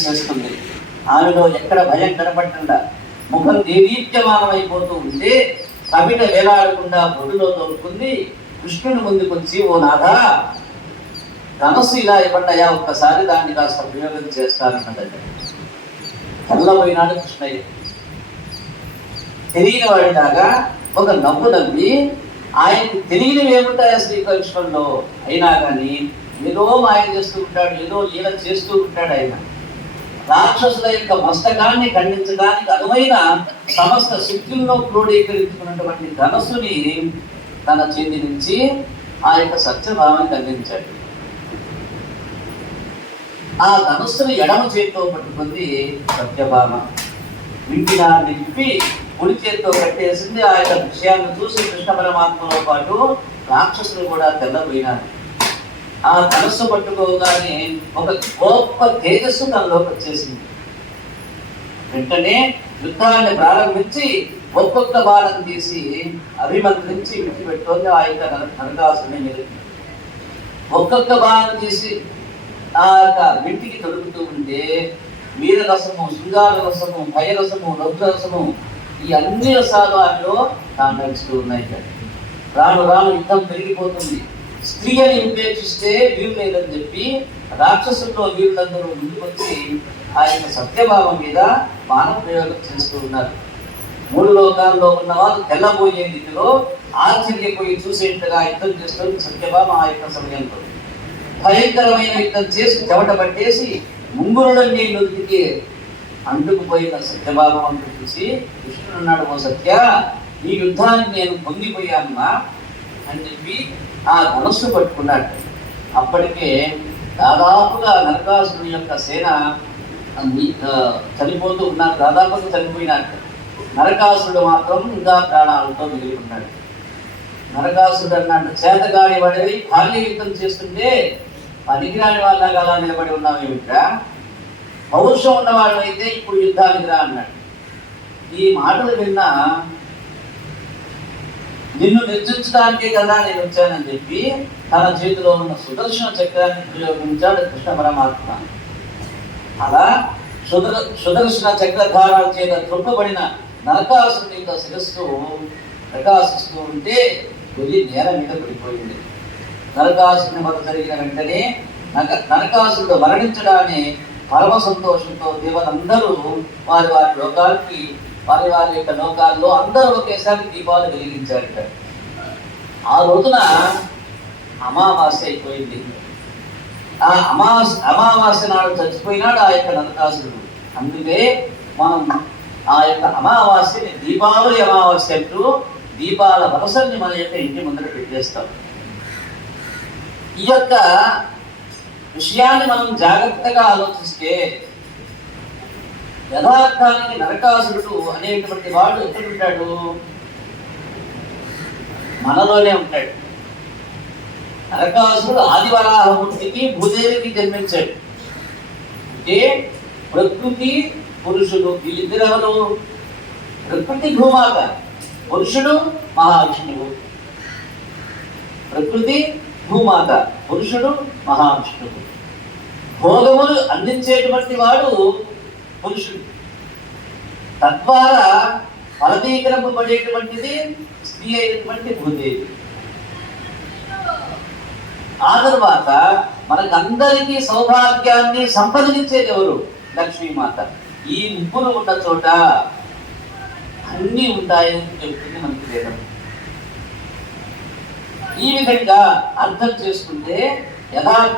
చేస్తుంది. ఆమెలో ఎక్కడ భయం కనపడకుండా ముఖం దేదీప్యమానం అయిపోతూ ఉంటే కవిట వేలాడకుండా బొడ్డులో తోలుకుంది. కృష్ణుని ముందుకు వచ్చి, ఓ నాథా, ధనస్సు ఇలా ఇవ్వండియా, ఒక్కసారి దాన్ని కాస్త ప్రయోగం చేస్తానన్నదండి. తెల్లబోయినాడు కృష్ణయ్య. తెలియని వాడిలాగా ఒక నవ్వు నవ్వి, ఆయనకు తెలియనివి ఏముంటాయా శ్రీకృష్ణుల్లో, అయినా కానీ ఏదో మాయ చేస్తూ ఉంటాడు, ఏదో లీల చేస్తూ ఉంటాడు. ఆయన రాక్షసుల యొక్క మస్తకాన్ని ఖండించడానికి అనువైన సమస్త శక్తుల్లో క్రోడీకరించుకున్నటువంటి ధనస్సుని తన చేతి నుంచి ఆ యొక్క సత్యభావాన్ని ఖండించాడు. ఆ ధనస్సును ఎడమ చేతితో పట్టుకుంది సత్యభామ. వింటినా నింపి కుడి చేతితో కట్టేసింది. ఆ యొక్క విషయాన్ని చూసి కృష్ణ పరమాత్మతో పాటు రాక్షసులు కూడా తెల్లబోయినారు. ఆ ధనస్సు పట్టుకోగానే ఒక గొప్ప తేజస్సు తనలోకి వచ్చేసింది. వెంటనే యుద్ధాన్ని ప్రారంభించి ఒక్కొక్క బాణం తీసి అభిమంత్రించి విడిచిపెట్టుకొని ఆ యొక్క నరకాసుని మీద ఒక్కొక్క బాణం తీసి ఆ యొక్క వింటికి తొలుగుతూ ఉంటే వీరరసము, శృంగార రసము, భయరసము, రౌద్రరసము, ఈ అన్ని రసాలు ఆమెలో తాండవిస్తూ ఉన్నాయి. రాను రాను యుద్ధం పెరిగిపోతుంది. స్త్రీ అని ఉపేక్షిస్తే వీరు లేదని చెప్పి రాక్షసుల్లో వీరులందరూ ముందుకొచ్చి ఆ యొక్క సత్యభావం మీద బాణ ప్రయోగం చేస్తూ ఉన్నారు. మూడు లోకాల్లో ఉన్న వాళ్ళు తెల్లబోయే రీతిలో ఆశ్చర్యపోయి చూసేట్టుగా యుద్ధం చేస్తారు. సత్యభామ ఆ యొక్క సమయంలో భయంకరమైన యుద్ధం చేసి చెమట పట్టేసి ముంగురులన్నీ నొందికి అంటుకుపోయిన సత్యభావం అంటూ చూసి కృష్ణుడు అన్నాడు, ఓ సత్య, ఈ యుద్ధానికి నేను పొంగిపోయానమ్మా అని చెప్పి ఆ ధనస్సు పట్టుకున్నాడు. అప్పటికే దాదాపుగా నరకాసురుని యొక్క సేన చనిపోతూ ఉన్నారు. దాదాపుగా చనిపోయినట్టు. నరకాసురుడు మాత్రం ఇంకా ప్రాణాలతో మిగిలి ఉన్నాడు. నరకాసురుడు అన్నాడు, చేతగాడి వాడి భార్య యుద్ధం చేస్తుంటే పనికిరాని వాళ్ళగా అలా నిలబడి ఉన్నామేమిట్రా, పౌరుషం ఉన్నవాడు అయితే ఇప్పుడు యుద్ధానికి రా అన్నాడు. ఈ మాటలు విన్నా, నిన్ను నిర్జించడానికే కదా నేను వచ్చానని చెప్పి తన చేతిలో ఉన్న సుదర్శన చక్రాన్ని ప్రయోగించాడు కృష్ణ పరమాత్మ. అలా సుదర్శన చక్రధారాల చేత త్రొక్కబడిన నరకాసురుని యొక్క శిరస్సు ప్రకాశిస్తూ ఉంటే వెళ్ళి నేల మీద పడిపోయింది. నరకాసురుని వద్ద జరిగిన వెంటనే నరకాసురుడు మరణించడాన్ని పరమ సంతోషంతో దేవతందరూ వారి వారి లోకాలకి, వారి వారి యొక్క లోకాల్లో అందరూ ఒకేసారి దీపాలు వెలిగించారు. ఆ రోజున అమావాస్య అయిపోయింది. ఆ అమావాస్య నాడు చచ్చిపోయినాడు ఆ యొక్క నరకాసురుడు. అందుకే మనం ఆ యొక్క అమావాస్యని దీపావళి అమావాస్య అంటూ దీపాల వరసల్ని మన యొక్క ఇంటి ముందర పెట్టేస్తాం. ఈ యొక్క విషయాన్ని మనం జాగ్రత్తగా ఆలోచిస్తే యథార్థానికి నరకాసురుడు అనేటువంటి వాడు ఎక్కడ ఉంటాడు? మనలోనే ఉంటాడు. నరకాసురుడు ఆదివరాహమూర్తికి, భూదేవికి జన్మించాడు. అంటే ప్రకృతి పురుషుడు వీళ్ళిద్దరు ఎవరు? ప్రకృతి భూమాత, పురుషుడు మహావిష్ణువు. ప్రకృతి భూమాత, పురుషుడు మహావిష్ణువు. భోగములు అందించేటువంటి వాడు పురుషుడు. తద్వారా ఫలదీకరింపబడేటువంటిది స్త్రీ అయినటువంటి భూదేవి. ఆ తర్వాత మనకందరికీ సౌభాగ్యాన్ని సంపాదించేది ఎవరు? లక్ష్మీమాత. ఈ ముగ్గురు ఉన్న చోట అన్నీ ఉంటాయని చెప్తుంది మనకి వేదం. ఈ విధంగా అర్థం చేసుకుంటే యథార్థ